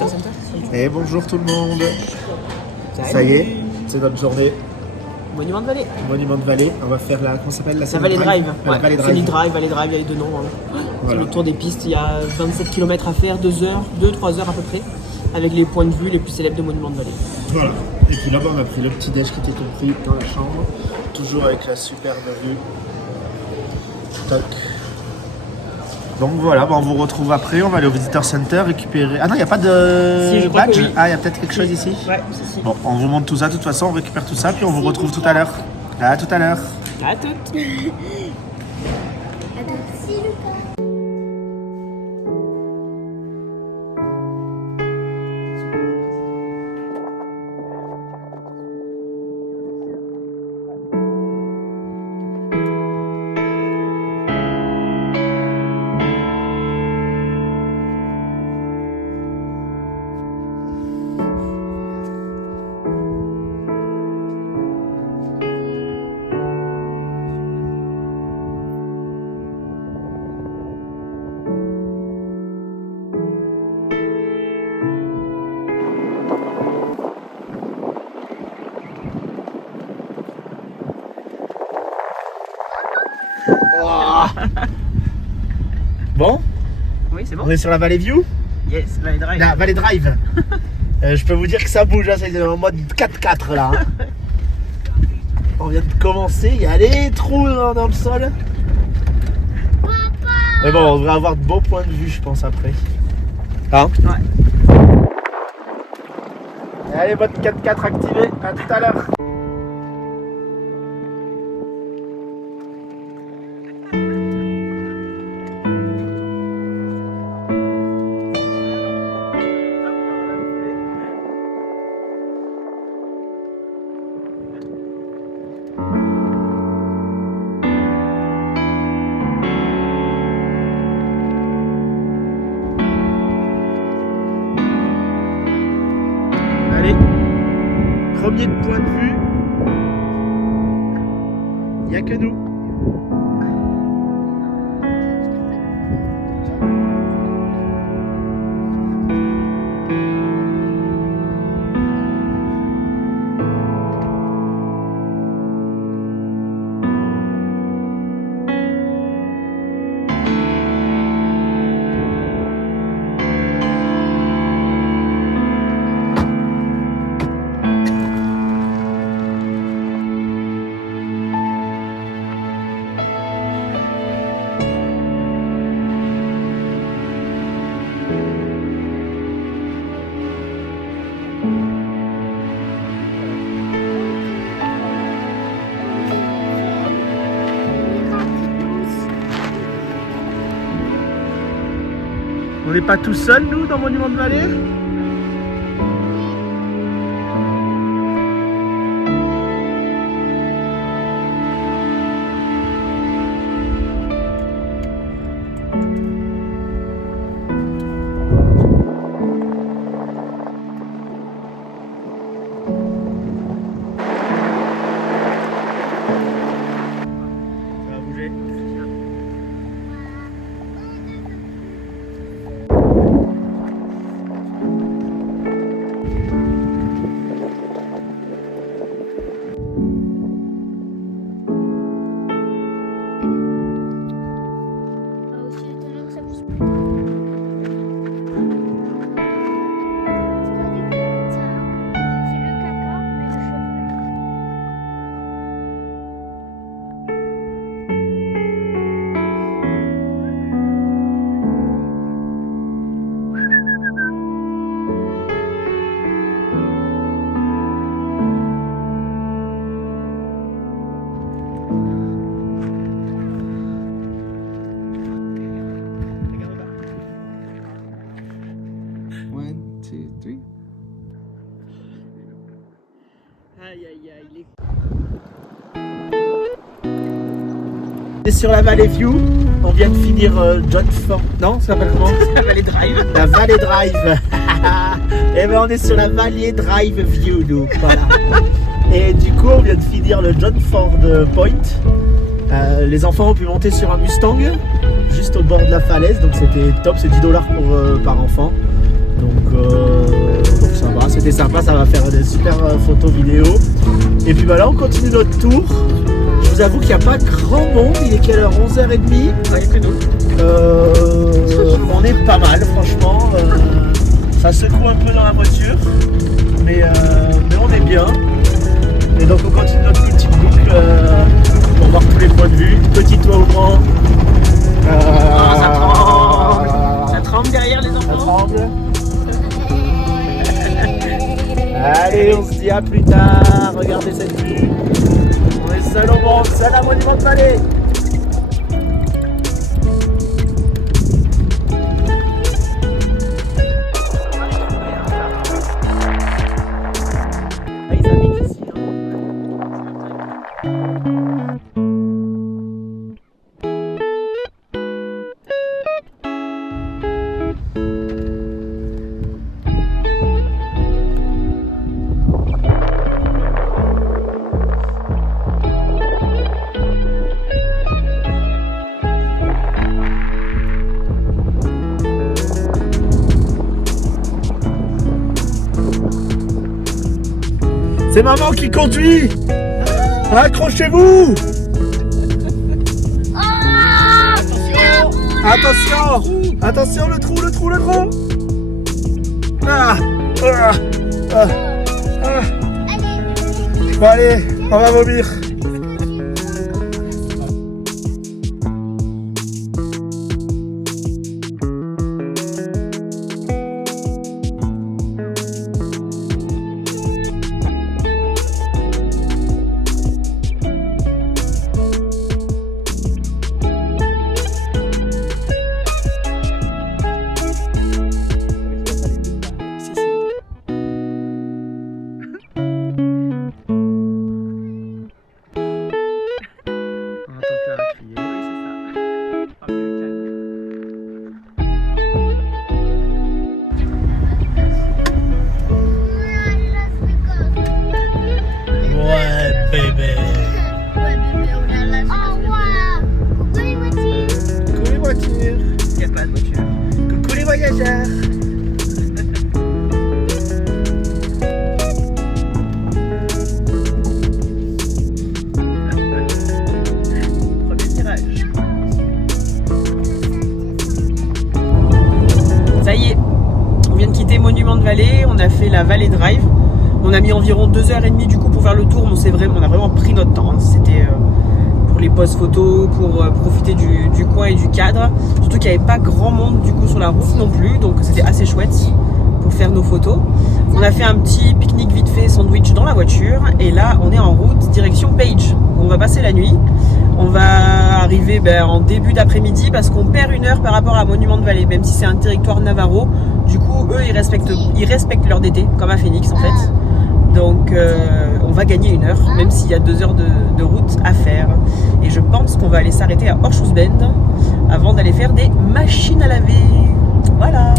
Visitor Center. Et bonjour tout le monde. Ça y est, c'est notre journée. Monument de Vallée. Monument de Vallée. On va faire la, comment ça s'appelle, La Valley Drive. La Valley Drive. Scenic Drive, Valley Drive, il y a les deux noms. Hein. Voilà. C'est le tour des pistes, il y a 27 km à faire, 2 heures, 2-3 heures à peu près, avec les points de vue les plus célèbres de Monument de Vallée. Voilà. Et puis là-bas, on a pris le petit déj qui était compris dans la chambre. Toujours avec la superbe vue. Toc. Donc voilà, on vous retrouve après. On va aller au Visitor Center récupérer. Ah non, il n'y a pas de Si, je crois badge. que oui. Ah, il y a peut-être quelque chose ici. Ouais, c'est. Bon, on vous montre tout ça. De toute façon, on récupère tout ça. Puis on vous retrouve tout à l'heure. À tout à l'heure. À toutes. Merci Lucas. Bon, Oui, c'est bon. on est sur la Valley View. Yes, Valley Drive. La Valley Drive. Je peux vous dire que ça bouge, hein, c'est en mode 4x4 là. Hein. On vient de commencer, il y a des trous dans le sol. Mais bon, on devrait avoir de beaux points de vue, je pense, après. Hein? Ouais. Allez, mode 4x4 activé, à tout à l'heure. Allez, premier point de vue, il n'y a que nous. On n'est pas tout seul, nous, dans Monument de Vallée? Ça va bouger. Aussi étonnant que ça pousse. C'est quoi du coup ça? C'est le caca, mais le cheval. One, two, three. Aïe aïe aïe, les... On est sur la Valley View. On vient de finir John Ford. Non, ça s'appelle comment? La Valley Drive. La Valley Drive. Et ben on est sur la Valley Drive View, nous. Voilà. Et du coup, on vient de finir le John Ford Point. Les enfants ont pu monter sur un Mustang juste au bord de la falaise, donc c'était top, c'est $10 par enfant. Donc ça va, c'était sympa, ça va faire des super photos vidéo. Et puis bah là on continue notre tour. Je vous avoue qu'il n'y a pas grand monde, il est quelle heure? 11h30. Ouais, que nous. On est pas mal franchement. Ça secoue un peu dans la voiture, mais on est bien. Et donc on continue notre petite boucle pour voir tous les points de vue. Petit toit ouvrant. Ça tremble derrière les Ça enfants. tremble. Allez, on se dit à plus tard. Regardez cette vue. On est seul au monde, seul à Monument de Vallée. Ah, ils habitent ici. C'est maman qui conduit. Accrochez-vous. Attention. Attention, le trou. Ah. Bon allez, on va vomir. Ça y est, on vient de quitter Monument de Vallée, on a fait la Valley Drive. On a mis environ 2h30 du coup pour faire le tour, mais on a vraiment pris notre temps. C'était pour les poses photos, pour profiter du coin et du cadre. Surtout qu'il n'y avait pas grand monde du coup sur la route non plus, donc c'était assez chouette pour faire nos photos. On a fait un petit pique-nique vite fait, sandwich dans la voiture, et là on est en route direction Page. On va passer la nuit. On va arriver en début d'après-midi parce qu'on perd 1 heure par rapport à Monument de Vallée, même si c'est un territoire Navarro. Du coup, eux, ils respectent l'heure d'été, comme à Phoenix en fait. Donc, on va gagner 1 heure, même s'il y a 2 heures de route à faire. Et je pense qu'on va aller s'arrêter à Horseshoe Bend avant d'aller faire des machines à laver. Voilà,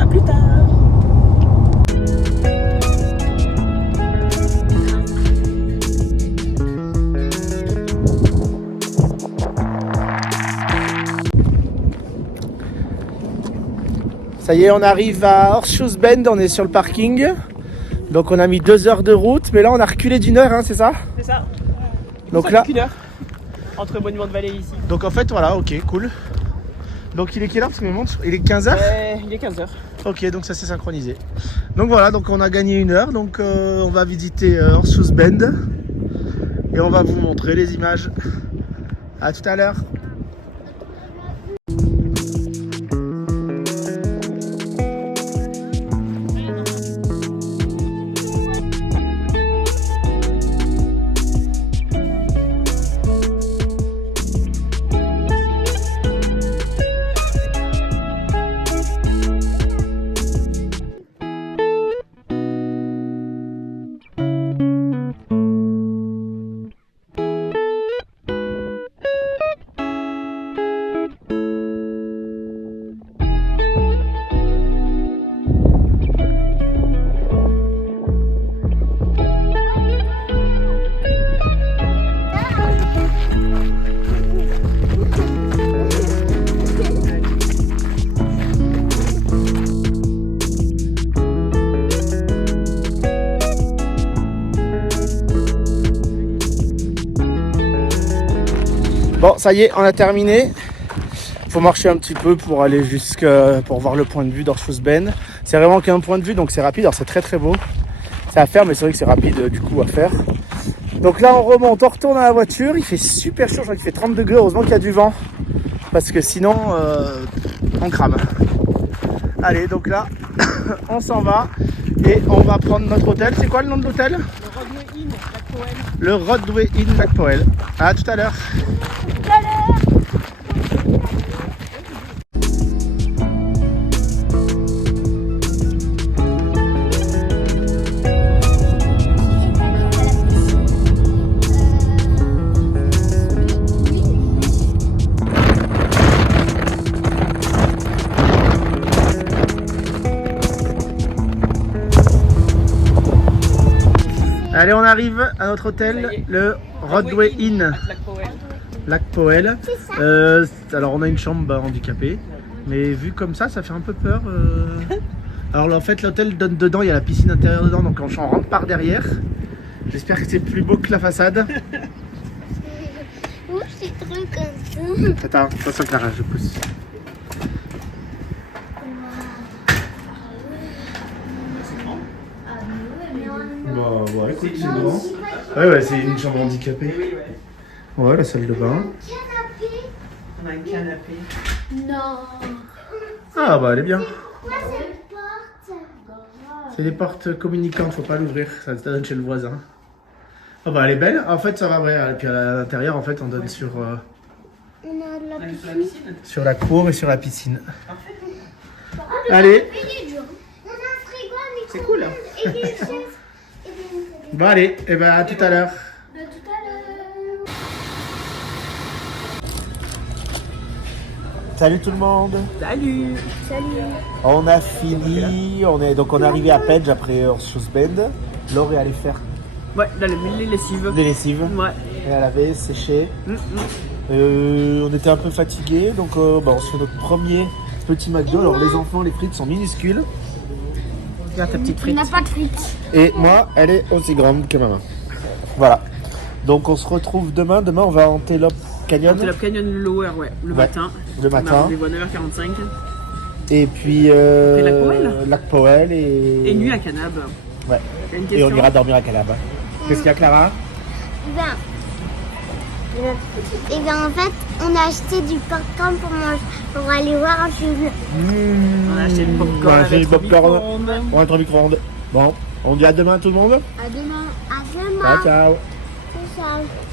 à plus tard. Ça y est, on arrive à Horseshoe Bend, on est sur le parking. Donc on a mis 2 heures de route, mais là on a reculé d'1 heure, hein, c'est ça? C'est ça. Donc là, 1 heure entre Monument de Vallée et ici. donc en fait voilà, ok, cool. Donc il est quelle heure? Parce que il est 15h. Il est 15h. Ok, donc ça s'est synchronisé. Donc voilà, donc on a gagné 1 heure, donc on va visiter Horseshoe Bend. Et on va vous montrer les images. À tout à l'heure. ça y est, on a terminé. Faut marcher un petit peu pour aller pour voir le point de vue d'Orschuss Bend. C'est vraiment qu'un point de vue, donc c'est rapide. Alors c'est très très beau. C'est à faire, mais c'est vrai que c'est rapide du coup à faire. Donc là on remonte, on retourne à la voiture. Il fait super chaud, je crois qu'il fait 30 degrés. Heureusement qu'il y a du vent, parce que sinon on crame. Allez, donc là on s'en va et on va prendre notre hôtel. C'est quoi le nom de l'hôtel? Le Rodway Inn Lac Powell. À tout à l'heure. Allez, on arrive à notre hôtel, le Rodway Inn Lac Powell. Alors on a une chambre handicapée, mais vu comme ça fait un peu peur. Alors en fait l'hôtel donne dedans, il y a la piscine intérieure dedans, donc on rentre par derrière. J'espère que c'est plus beau que la façade. Ouh, c'est trop comme ça. Attends, attention Clara, je pousse. Bah ouais, écoute, c'est grand. Ouais, c'est une chambre handicapée. Ouais, la salle de bain. On a un canapé. Non. Ah bah elle est bien. Pourquoi cette porte? C'est des portes communicantes, faut pas l'ouvrir, ça donne chez le voisin. Ah bah elle est belle, en fait ça va vrai. Et puis à l'intérieur en fait on donne sur, On a de la On est sur la piscine. piscine. sur la cour et sur la piscine. Parfait. Allez, On a un frigo, un C'est cool. et des chaises. bon allez, et ben à tout à l'heure. De tout à l'heure. Salut tout le monde. Salut. Salut. On a fini, on est arrivé à Penge après Orschuss Bend. Laure est allée faire Ouais, là, les lessives. des lessives. Ouais. Et elle avait séché. On était un peu fatigués, donc on se fait notre premier petit McDo. Alors les enfants, les frites sont minuscules. Regarde ta petite On frite. n'a pas de frites. Et moi, elle est aussi grande que maman. Voilà. Donc on se retrouve demain. Demain, on va à Antelope Canyon. Antelope Canyon Lower, ouais, le Ouais, matin. le matin. On a rendez-vous à 9h45. Et puis Lac Powell. Lac Powell et Et nuit à Canab. Ouais. T'as une Et question? on ira dormir à Canab. Qu'est-ce qu'il y a, Clara? Et ben en fait, on a acheté du popcorn pour aller voir un film. On a acheté du popcorn On a acheté avec du popcorn. micro-ondes. On va être au micro-ondes. Bon, on dit à demain tout le monde. À demain. À demain. Ciao, ciao. Ciao.